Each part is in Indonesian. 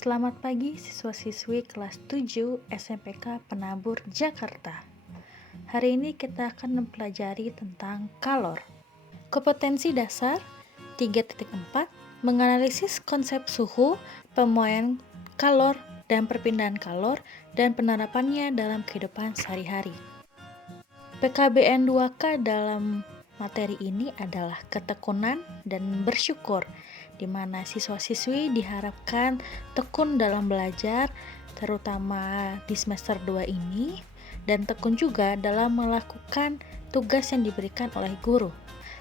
Selamat pagi siswa-siswi kelas 7 SMPK Penabur, Jakarta. Hari ini kita akan mempelajari tentang kalor. Kompetensi dasar 3.4 menganalisis konsep suhu, pemuaian kalor, dan perpindahan kalor dan penerapannya dalam kehidupan sehari-hari. PKBN 2K dalam materi ini adalah ketekunan dan bersyukur, di mana siswa-siswi diharapkan tekun dalam belajar, terutama di semester 2 ini, dan tekun juga dalam melakukan tugas yang diberikan oleh guru,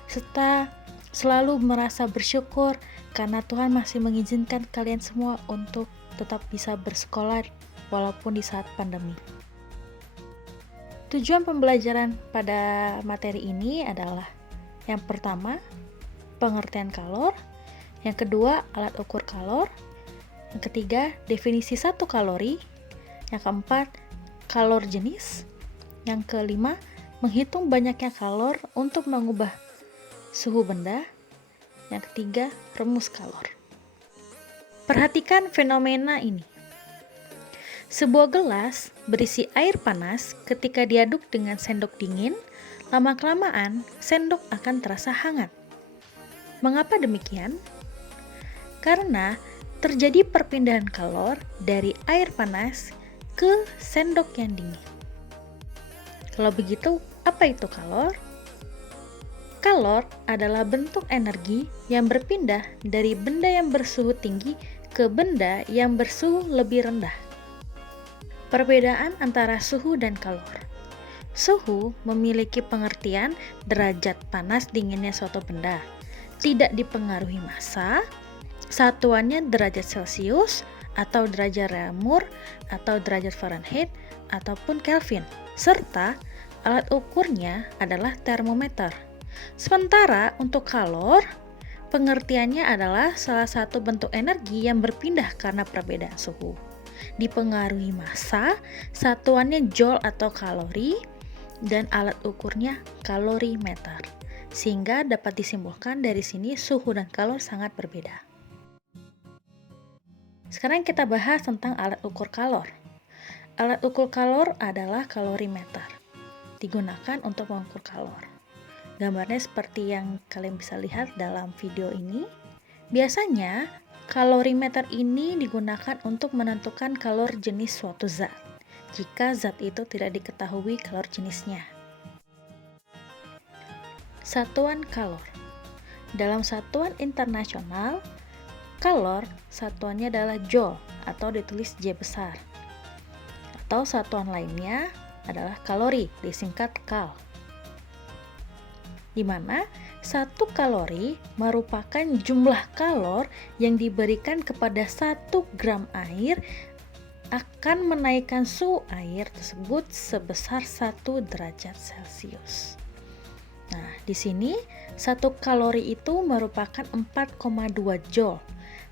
serta selalu merasa bersyukur karena Tuhan masih mengizinkan kalian semua untuk tetap bisa bersekolah walaupun di saat pandemi. Tujuan pembelajaran pada materi ini adalah yang pertama, pengertian kalor, yang kedua, alat ukur kalor, yang ketiga, definisi satu kalori, yang keempat, kalor jenis, yang kelima, menghitung banyaknya kalor untuk mengubah suhu benda, yang ketiga, rumus kalor. Perhatikan fenomena ini. Sebuah gelas berisi air panas ketika diaduk dengan sendok dingin, lama-kelamaan sendok akan terasa hangat. Mengapa demikian? Karena terjadi perpindahan kalor dari air panas ke sendok yang dingin. Kalau begitu, apa itu kalor? Kalor adalah bentuk energi yang berpindah dari benda yang bersuhu tinggi ke benda yang bersuhu lebih rendah. Perbedaan antara suhu dan kalor. Suhu memiliki pengertian derajat panas dinginnya suatu benda. Tidak dipengaruhi massa, satuannya derajat Celcius atau derajat Reaumur atau derajat Fahrenheit ataupun Kelvin, serta alat ukurnya adalah termometer. Sementara untuk kalor, pengertiannya adalah salah satu bentuk energi yang berpindah karena perbedaan suhu. Dipengaruhi massa, satuannya joule atau kalori, dan alat ukurnya kalorimeter. Sehingga dapat disimpulkan dari sini suhu dan kalor sangat berbeda. Sekarang kita bahas tentang alat ukur kalor. Alat ukur kalor adalah kalorimeter. Digunakan untuk mengukur kalor. Gambarnya seperti yang kalian bisa lihat dalam video ini. Biasanya, kalorimeter ini digunakan untuk menentukan kalor jenis suatu zat, jika zat itu tidak diketahui kalor jenisnya. Satuan kalor. Dalam satuan internasional, kalor satuannya adalah joule atau ditulis J besar. Atau satuan lainnya adalah kalori, disingkat kal. Di mana 1 kalori merupakan jumlah kalor yang diberikan kepada 1 gram air akan menaikkan suhu air tersebut sebesar 1 derajat Celcius. Nah, di sini 1 kalori itu merupakan 4,2 joule.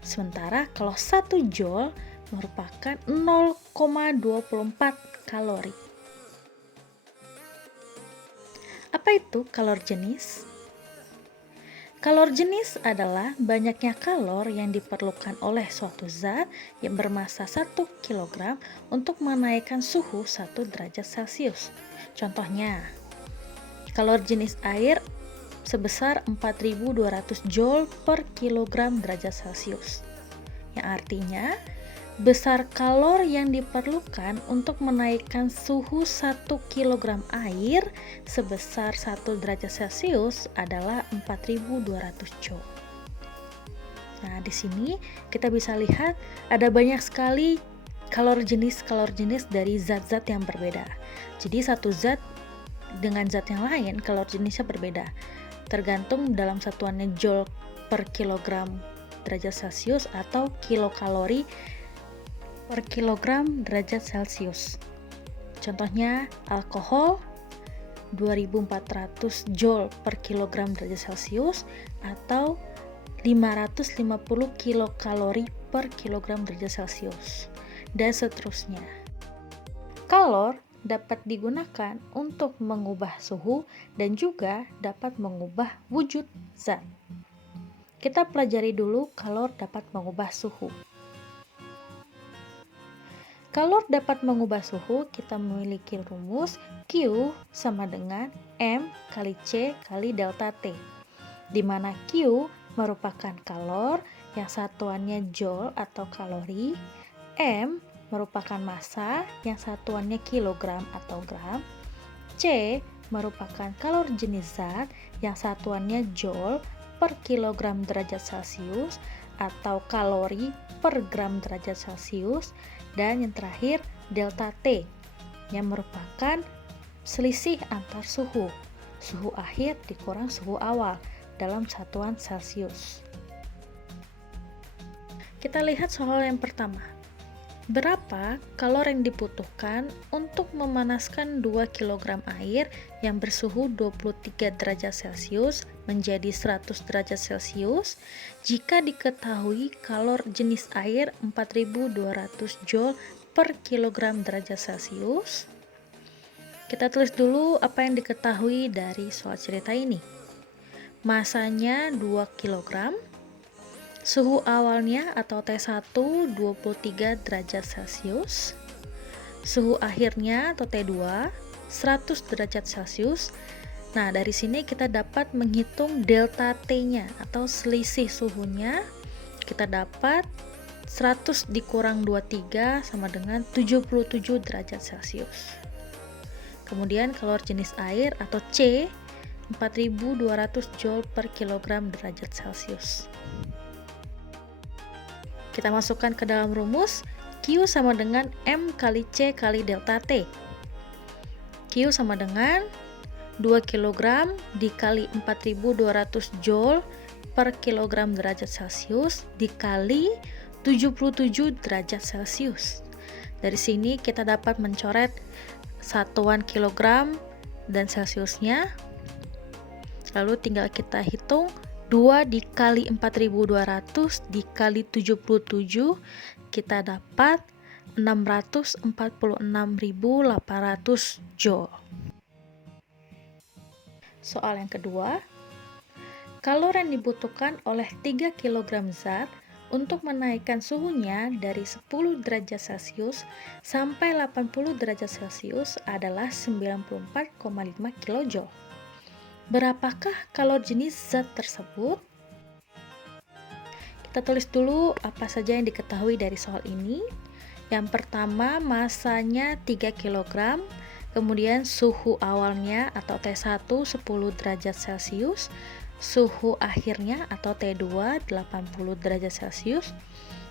Sementara kalau 1 joule merupakan 0,24 kalori. Apa itu kalor jenis? Kalor jenis adalah banyaknya kalor yang diperlukan oleh suatu zat yang bermassa 1 kg untuk menaikkan suhu 1 derajat Celcius. Contohnya, kalor jenis air sebesar 4200 joule per kilogram derajat Celcius. Yang artinya, besar kalor yang diperlukan untuk menaikkan suhu 1 kg air sebesar 1 derajat Celcius adalah 4200 joule. Nah, di sini kita bisa lihat ada banyak sekali kalor jenis dari zat-zat yang berbeda. Jadi satu zat dengan zat yang lain kalor jenisnya berbeda. Tergantung dalam satuannya joule per kilogram derajat Celcius atau kilokalori per kilogram derajat Celcius. Contohnya alkohol 2400 joule per kilogram derajat Celcius atau 550 kilokalori per kilogram derajat Celcius dan seterusnya. Kalor dapat digunakan untuk mengubah suhu dan juga dapat mengubah wujud zat. Kita pelajari dulu kalor dapat mengubah suhu. Kalor dapat mengubah suhu, kita memiliki rumus Q sama dengan M kali C kali delta T, di mana Q merupakan kalor yang satuannya joule atau kalori, M merupakan massa yang satuannya kilogram atau gram, C merupakan kalor jenis zat yang satuannya joule per kilogram derajat Celcius atau kalori per gram derajat Celcius, dan yang terakhir delta T yang merupakan selisih antar suhu akhir dikurang suhu awal dalam satuan Celcius. Kita lihat soal yang pertama. Berapa kalor yang dibutuhkan untuk memanaskan 2 kg air yang bersuhu 23 derajat Celcius menjadi 100 derajat Celcius jika diketahui kalor jenis air 4200 Joule per kilogram derajat Celcius? Kita tulis dulu apa yang diketahui dari soal cerita ini. Masanya 2 kg, suhu awalnya atau T1 23 derajat Celcius, suhu akhirnya atau T2 100 derajat Celcius. Nah, dari sini kita dapat menghitung delta T-nya atau selisih suhunya. Kita dapat 100 dikurang 23 sama dengan 77 derajat Celcius. Kemudian kalor jenis air atau C 4200 Joule per kilogram derajat Celcius. Kita masukkan ke dalam rumus Q sama dengan M kali C kali delta T. Q sama dengan 2 kg dikali 4200 Joule per kilogram derajat Celcius dikali 77 derajat Celcius. Dari sini kita dapat mencoret satuan kilogram dan Celciusnya. Lalu tinggal kita hitung 2 dikali 4200 dikali 77, kita dapat 646.800 Joule. Soal yang kedua, kalor yang dibutuhkan oleh 3 kg zat untuk menaikkan suhunya dari 10 derajat Celcius sampai 80 derajat Celcius adalah 94,5 kJ. Berapakah kalor jenis zat tersebut? Kita tulis dulu apa saja yang diketahui dari soal ini. Yang pertama, masanya 3 kg, kemudian suhu awalnya atau T1 10 derajat Celcius, suhu akhirnya atau T2 80 derajat Celcius.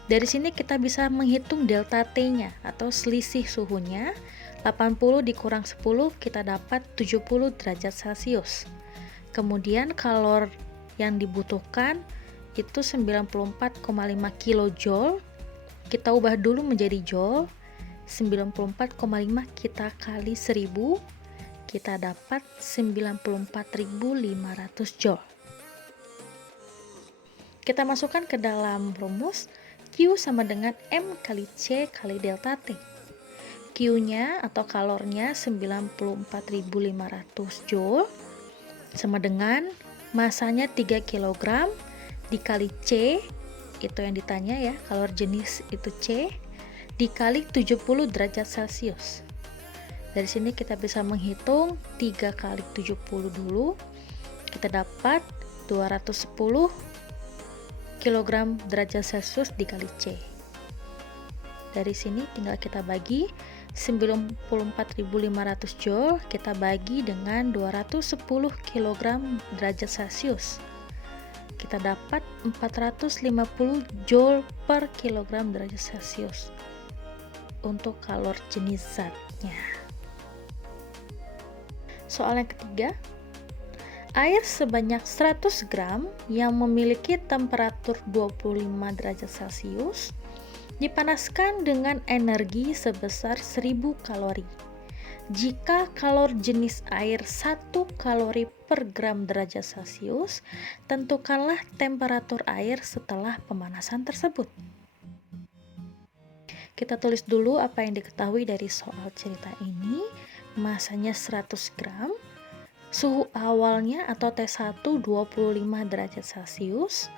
Dari sini kita bisa menghitung delta T-nya atau selisih suhunya. 80 dikurang 10 kita dapat 70 derajat Celcius. Kemudian kalor yang dibutuhkan itu 94,5 kJ. Kita ubah dulu menjadi joule. 94,5 kita kali 1000, kita dapat 94.500 Joule. Kita masukkan ke dalam rumus Q sama dengan M kali C kali delta T. Q-nya atau kalornya 94.500 Joule sama dengan masanya 3 kg dikali C, itu yang ditanya ya, kalor jenis itu C, dikali 70 derajat Celcius. Dari sini kita bisa menghitung 3 kali 70 dulu, kita dapat 210 kg derajat Celcius dikali C. Dari sini tinggal kita bagi 94.500 Joule kita bagi dengan 210 kg derajat Celcius. Kita dapat 450 Joule per kilogram derajat Celcius untuk kalor jenis zatnya. Soal yang ketiga, air sebanyak 100 gram yang memiliki temperatur 25 derajat Celcius dipanaskan dengan energi sebesar 1000 kalori. Jika kalor jenis air 1 kalori per gram derajat Celcius, tentukanlah temperatur air setelah pemanasan tersebut. Kita tulis dulu apa yang diketahui dari soal cerita ini. Masanya 100 gram, suhu awalnya atau T1 25 derajat Celcius.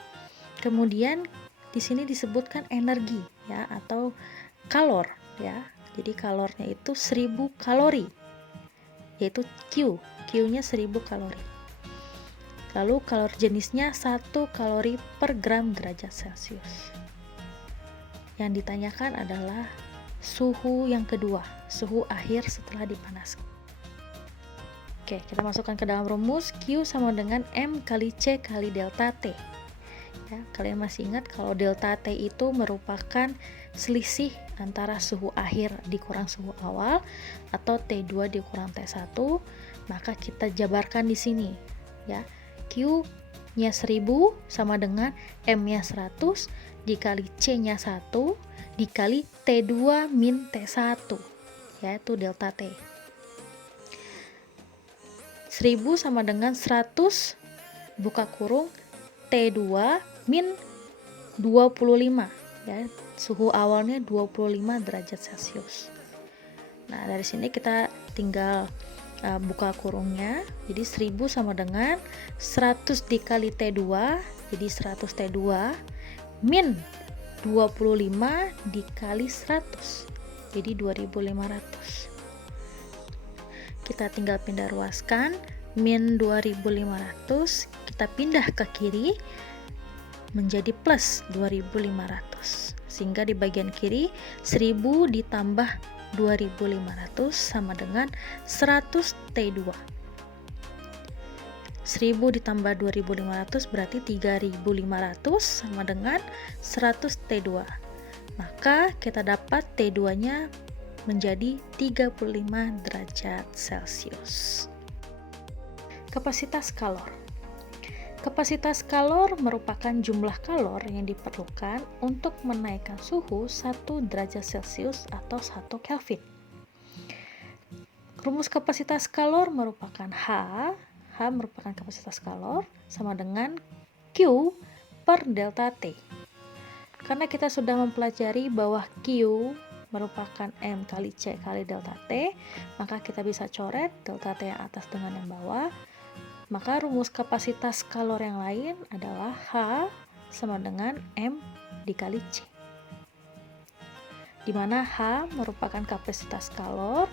Kemudian di sini disebutkan energi ya atau kalor ya. Jadi kalornya itu 1000 kalori, yaitu Q-nya 1000 kalori. Lalu kalori jenisnya 1 kalori per gram derajat Celcius. Yang ditanyakan adalah suhu yang kedua, suhu akhir setelah dipanaskan. Oke, kita masukkan ke dalam rumus. Q sama dengan M kali C kali delta T. Ya, kalian masih ingat kalau delta T itu merupakan selisih antara suhu akhir dikurang suhu awal atau T2 dikurang T1, maka kita jabarkan di sini ya. Q-nya 1000 sama dengan M-nya 100 dikali C-nya 1 dikali T2 min T1, yaitu delta T. 1000 sama dengan 100 buka kurung T2 min 25 ya, suhu awalnya 25 derajat Celcius. Nah, dari sini kita tinggal buka kurungnya. Jadi 1000 sama dengan 100 dikali T2, jadi 100 T2 min 25 dikali 100, jadi 2500. Kita tinggal pindah ruaskan, min 2500 kita pindah ke kiri menjadi plus 2500, sehingga di bagian kiri 1000 ditambah 2500 sama dengan 100 T2. 1000 ditambah 2500 berarti 3500 sama dengan 100 T2. Maka kita dapat T2 nya menjadi 35 derajat Celcius. Kapasitas kalor. Kapasitas kalor merupakan jumlah kalor yang diperlukan untuk menaikkan suhu 1 derajat Celcius atau 1 Kelvin. Rumus kapasitas kalor merupakan H merupakan kapasitas kalor sama dengan Q per delta T. Karena kita sudah mempelajari bahwa Q merupakan M kali C kali delta T, maka kita bisa coret delta T yang atas dengan yang bawah. Maka rumus kapasitas kalor yang lain adalah H sama dengan M dikali C, di mana H merupakan kapasitas kalor,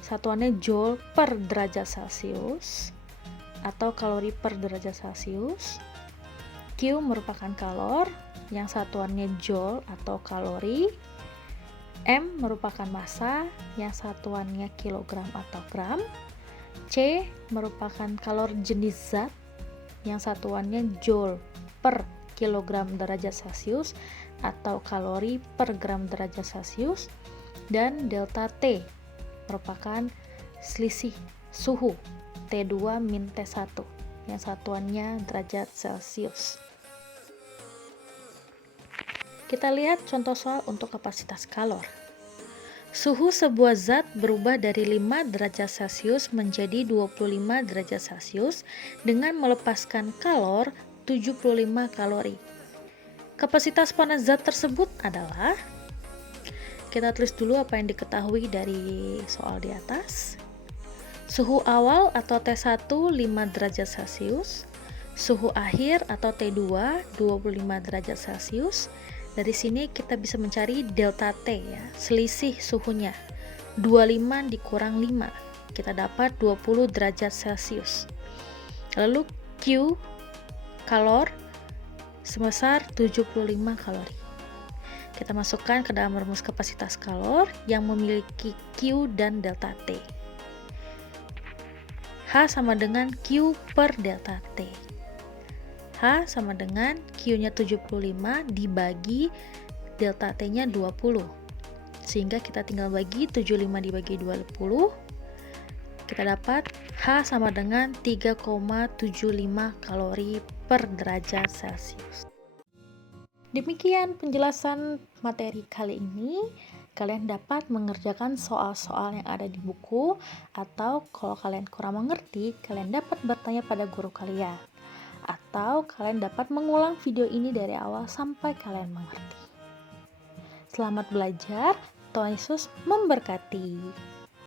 satuannya Joule per derajat Celcius atau kalori per derajat Celcius. Q merupakan kalor yang satuannya Joule atau kalori. M merupakan massa yang satuannya kilogram atau gram. C merupakan kalor jenis zat yang satuannya Joule per kilogram derajat Celcius atau kalori per gram derajat Celcius. Dan delta T merupakan selisih suhu T2 min T1 yang satuannya derajat Celcius. Kita lihat contoh soal untuk kapasitas kalor. Suhu sebuah zat berubah dari 5 derajat Celcius menjadi 25 derajat Celcius dengan melepaskan kalor 75 kalori. Kapasitas panas zat tersebut adalah, kita tulis dulu apa yang diketahui dari soal di atas. Suhu awal atau T1 5 derajat Celcius, suhu akhir atau T2 25 derajat Celcius. Dari sini kita bisa mencari delta T ya, selisih suhunya. 25 dikurang 5, kita dapat 20 derajat Celcius. Lalu Q kalor sebesar 75 kalori. Kita masukkan ke dalam rumus kapasitas kalor yang memiliki Q dan delta T. H sama dengan Q per delta T. H sama dengan Q-nya 75 dibagi delta T-nya 20. Sehingga kita tinggal bagi 75 dibagi 20. Kita dapat H sama dengan 3,75 kalori per derajat Celcius. Demikian penjelasan materi kali ini. Kalian dapat mengerjakan soal-soal yang ada di buku, atau kalau kalian kurang mengerti, kalian dapat bertanya pada guru kalian. Atau kalian dapat mengulang video ini dari awal sampai kalian mengerti. Selamat belajar, Tuhan Yesus memberkati.